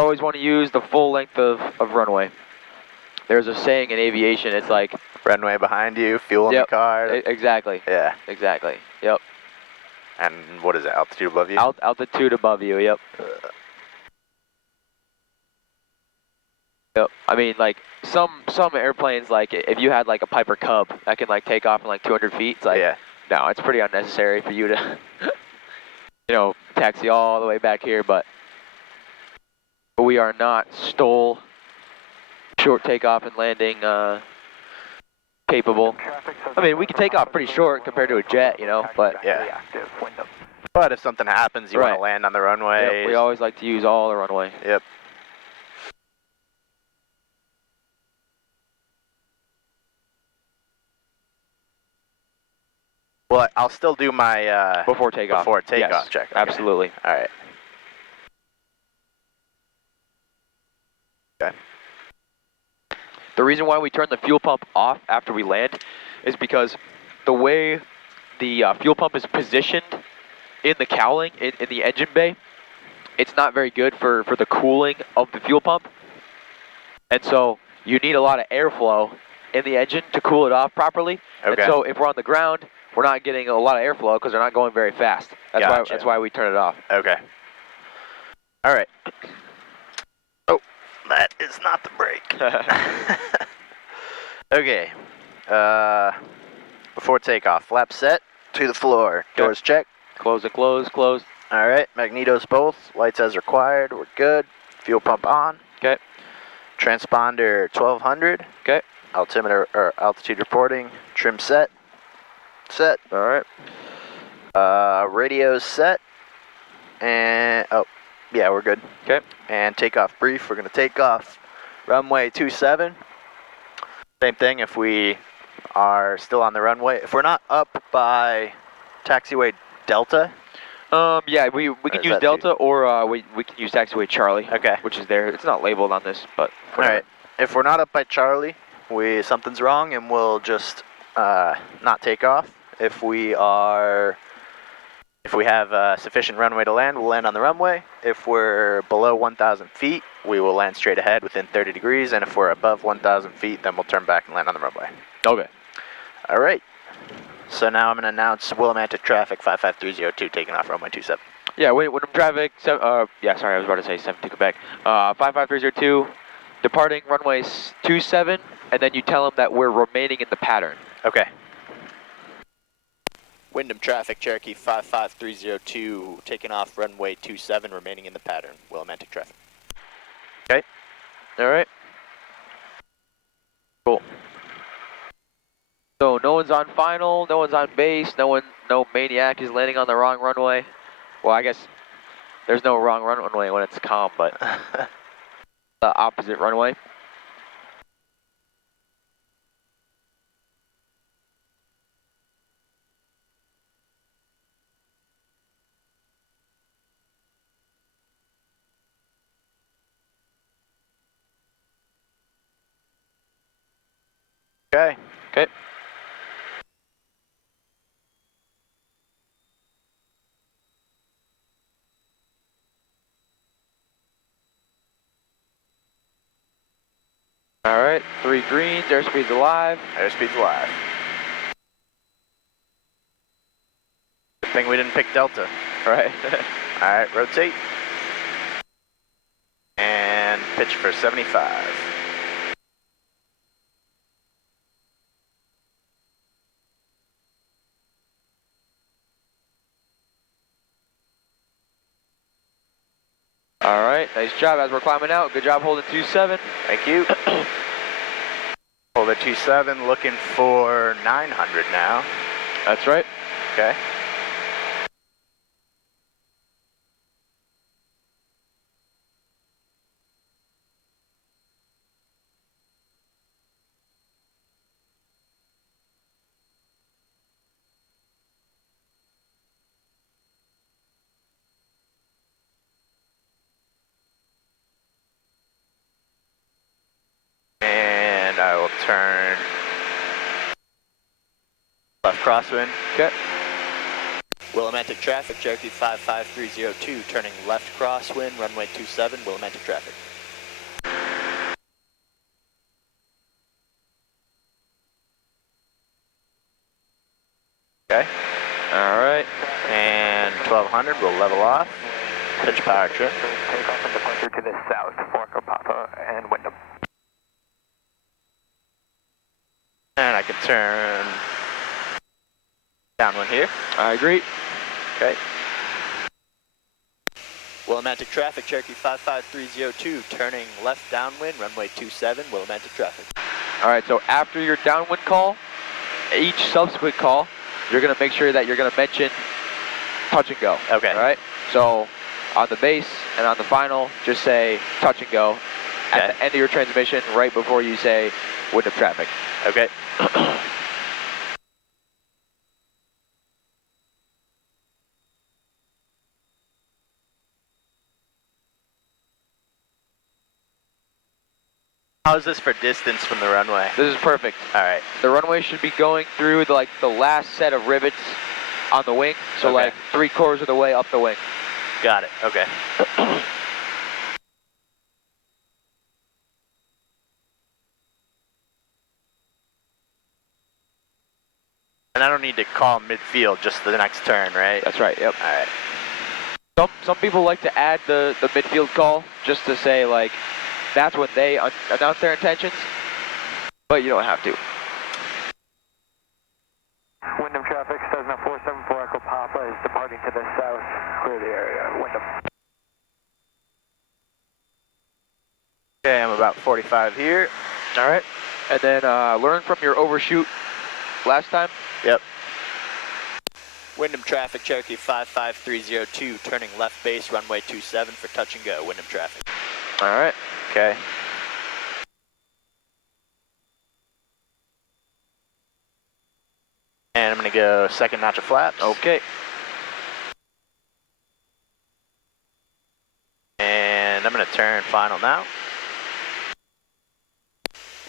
always want to use the full length of runway. There's a saying in aviation, it's like... Runway behind you, fuel in the car. Exactly. Yeah. Exactly. Yep. And what is it, altitude above you? Altitude above you, yep. Yep. I mean, like, some airplanes, like, if you had, like, a Piper Cub that can, like, take off in, like, 200 feet, it's like, yeah. No, it's pretty unnecessary for you to, you know, taxi all the way back here, but we are not STOL short takeoff and landing capable. I mean, we can take off pretty short compared to a jet, you know, but... Yeah. But if something happens, you want to land on the runway. Yep, we always like to use all the runway. Yep. Well, I'll still do my... before takeoff. Yes, check. Okay. Absolutely. All right. Okay. The reason why we turn the fuel pump off after we land is because the way the fuel pump is positioned in the cowling, in the engine bay, it's not very good for the cooling of the fuel pump. And so you need a lot of airflow in the engine to cool it off properly. Okay. And so if we're on the ground, we're not getting a lot of airflow because they're not going very fast. That's why we turn it off. Okay. All right. Oh, that is not the brake. Okay. Before takeoff, flap set to the floor. Okay. Doors check. Close and close, close. All right. Magnetos both. Lights as required. We're good. Fuel pump on. Okay. Transponder 1200. Okay. Altimeter or altitude reporting. Trim set. Set. All right. Radio set. And oh, yeah, we're good. Okay. And takeoff brief. We're gonna take off runway 27. Same thing if we are still on the runway. If we're not up by taxiway Delta. Yeah, we can use Delta or we can use taxiway Charlie. Okay. Which is there. It's not labeled on this, but whatever. All right. If we're not up by Charlie, something's wrong and we'll just not take off. If we have sufficient runway to land, we'll land on the runway. If we're below 1,000 feet, we will land straight ahead within 30 degrees. And if we're above 1,000 feet, then we'll turn back and land on the runway. Okay. All right. So now I'm going to announce Willimantic traffic 55302 taking off runway 27. Yeah, Wyndham traffic, yeah, sorry, I was about to say 7 to Quebec. 55302, departing runway 27, and then you tell them that we're remaining in the pattern. Okay. Wyndham traffic, Cherokee 55302, taking off runway 27, remaining in the pattern. Willimantic traffic. Okay. All right. Cool. So no one's on final, no one's on base, no maniac is landing on the wrong runway. Well, I guess there's no wrong runway when it's calm, but the opposite runway. Okay. Okay. All right, 3 greens, airspeed's alive. Airspeed's alive. Good thing we didn't pick Delta. Right. All right, rotate. And pitch for 75. All right, nice job as we're climbing out. Good job holding 27. Thank you. Hold at 27, looking for 900 now. That's right. Okay. And I will turn left crosswind. Okay. Willimantic traffic, Cherokee 55302, turning left crosswind, runway 27, Willimantic traffic. Okay. All right. And 1200, we'll level off. Pitch power trim. Take off and departure to the south, Fork Papa and Wyndham. And I can turn downwind here. I agree. Okay. Willimantic traffic, Cherokee 55302, turning left downwind, runway 27, Willimantic traffic. All right, so after your downwind call, each subsequent call, you're going to make sure that you're going to mention touch and go. Okay. All right? So on the base and on the final, just say touch and go. Okay. At the end of your transmission, right before you say Wyndham traffic. Okay. How's this for distance from the runway? This is perfect. All right. The runway should be going through the last set of rivets on the wing. So Okay. like 3/4 of the way up the wing. Got it. Okay. And I don't need to call midfield, just the next turn, right? That's right, yep. All right. Some people like to add the midfield call just to say like that's when they announce their intentions, but you don't have to. Wyndham traffic, Cessna 474 Echo Papa is departing to the south. Clear the area. Wyndham. Okay, I'm about 45 here. All right, and then learn from your overshoot last time. Yep. Wyndham traffic, Cherokee 55302, turning left base, runway 27 for touch and go. Wyndham traffic. All right. Okay. And I'm going to go second notch of flaps. Okay. And I'm going to turn final now.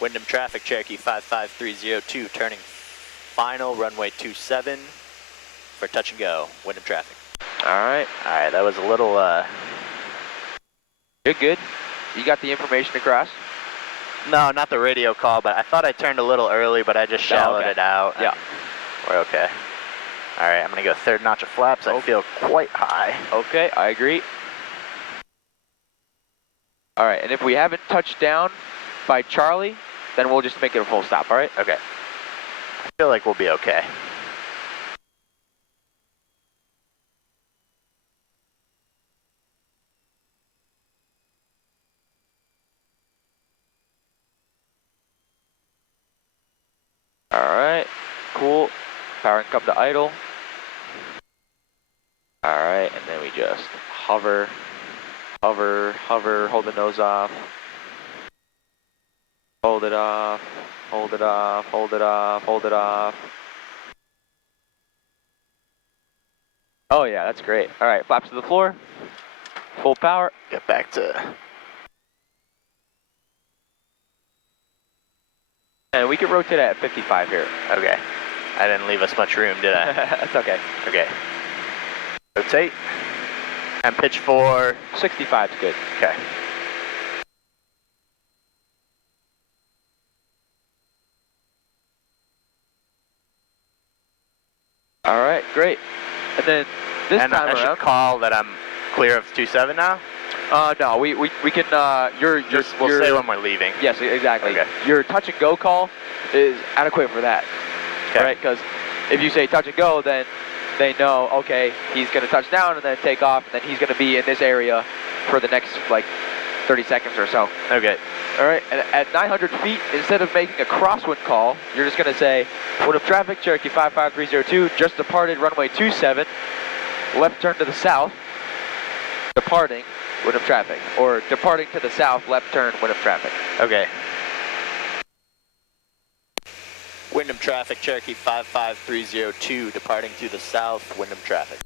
Wyndham traffic, Cherokee 55302, turning final, runway 27 for touch and go. Wyndham traffic. All right. All right, that was a little, Good. You got the information across? no, not the radio call, but I thought I turned a little early, but I just shallowed okay. it out. Yeah. We're okay. All right, I'm going to go third notch of flaps. I feel quite high. Okay, I agree. All right, and if we haven't touched down by Charlie, then we'll just make it a full stop, all right? Okay. I feel like we'll be okay. All right, cool. Power and come to idle. All right, and then we just hover, hold the nose off. Hold it off, hold it off, hold it off, hold it off. Oh yeah, that's great. All right, flaps to the floor. Full power. Get back to... And we can rotate at 55 here. Okay. I didn't leave us much room, did I? That's okay. Okay. Rotate. And pitch for... 65 is good. Okay. All right, great. And then this and time I around, should call that I'm clear of 27 now? no, we can. We'll say when we're leaving. Yes, exactly. Okay. Your touch and go call is adequate for that, Okay. right? Because if you say touch and go, then they know, okay, he's going to touch down and then take off, and then he's going to be in this area for the next like 30 seconds or so. Okay. All right, and at 900 feet, instead of making a crosswind call, you're just going to say, Wyndham traffic, Cherokee 55302, just departed runway 27, left turn to the south, departing, Wyndham traffic. Or departing to the south, left turn, Wyndham traffic. Okay. Wyndham traffic, Cherokee 55302, departing to the south, Wyndham traffic.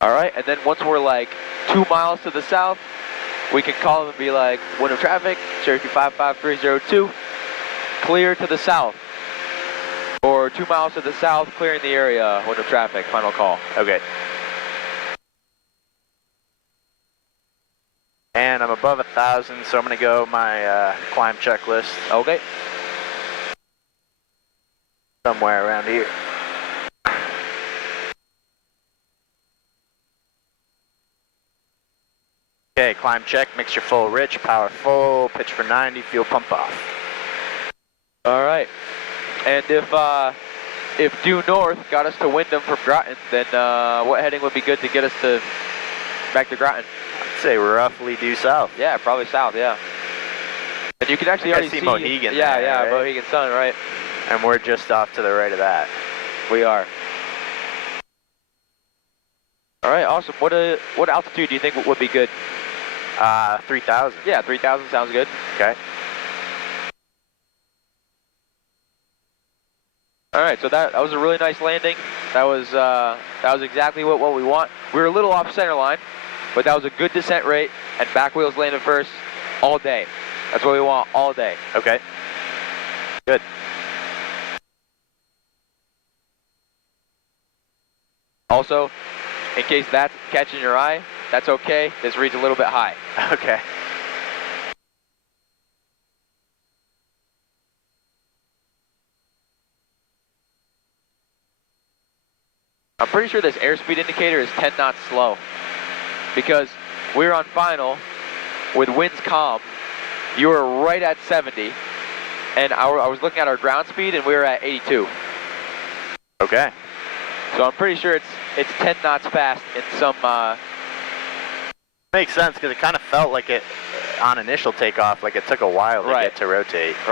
All right, and then once we're like 2 miles to the south, we can call them and be like, Wyndham traffic, Cherokee 55302, clear to the south. For 2 miles to the south, clearing the area. Window traffic, final call. Okay. And I'm above 1,000, so I'm going to go my climb checklist. Okay. Somewhere around here. Okay, climb check, mixture full rich, power full, pitch for 90, fuel pump off. All right. And if due north got us to Wyndham from Groton, then what heading would be good to get us to back to Groton? I'd say roughly due south. Yeah, probably south. Yeah. And you can actually already see Mohegan Yeah, there, yeah, right? Mohegan Sun, right? And we're just off to the right of that. We are. All right, awesome. What altitude do you think would be good? 3,000. Yeah, 3,000 sounds good. Okay. All right, so that was a really nice landing. That was exactly what we want. We were a little off center line, but that was a good descent rate, and back wheels landed first all day. That's what we want all day. Okay. Good. Also, in case that's catching your eye, that's okay. This reads a little bit high. Okay. I'm pretty sure this airspeed indicator is 10 knots slow, because we were on final with winds calm. You were right at 70, and I was looking at our ground speed, and we were at 82. Okay. So I'm pretty sure it's 10 knots fast in some. Makes sense because it kind of felt like it on initial takeoff, like it took a while to Right. get to rotate. Right.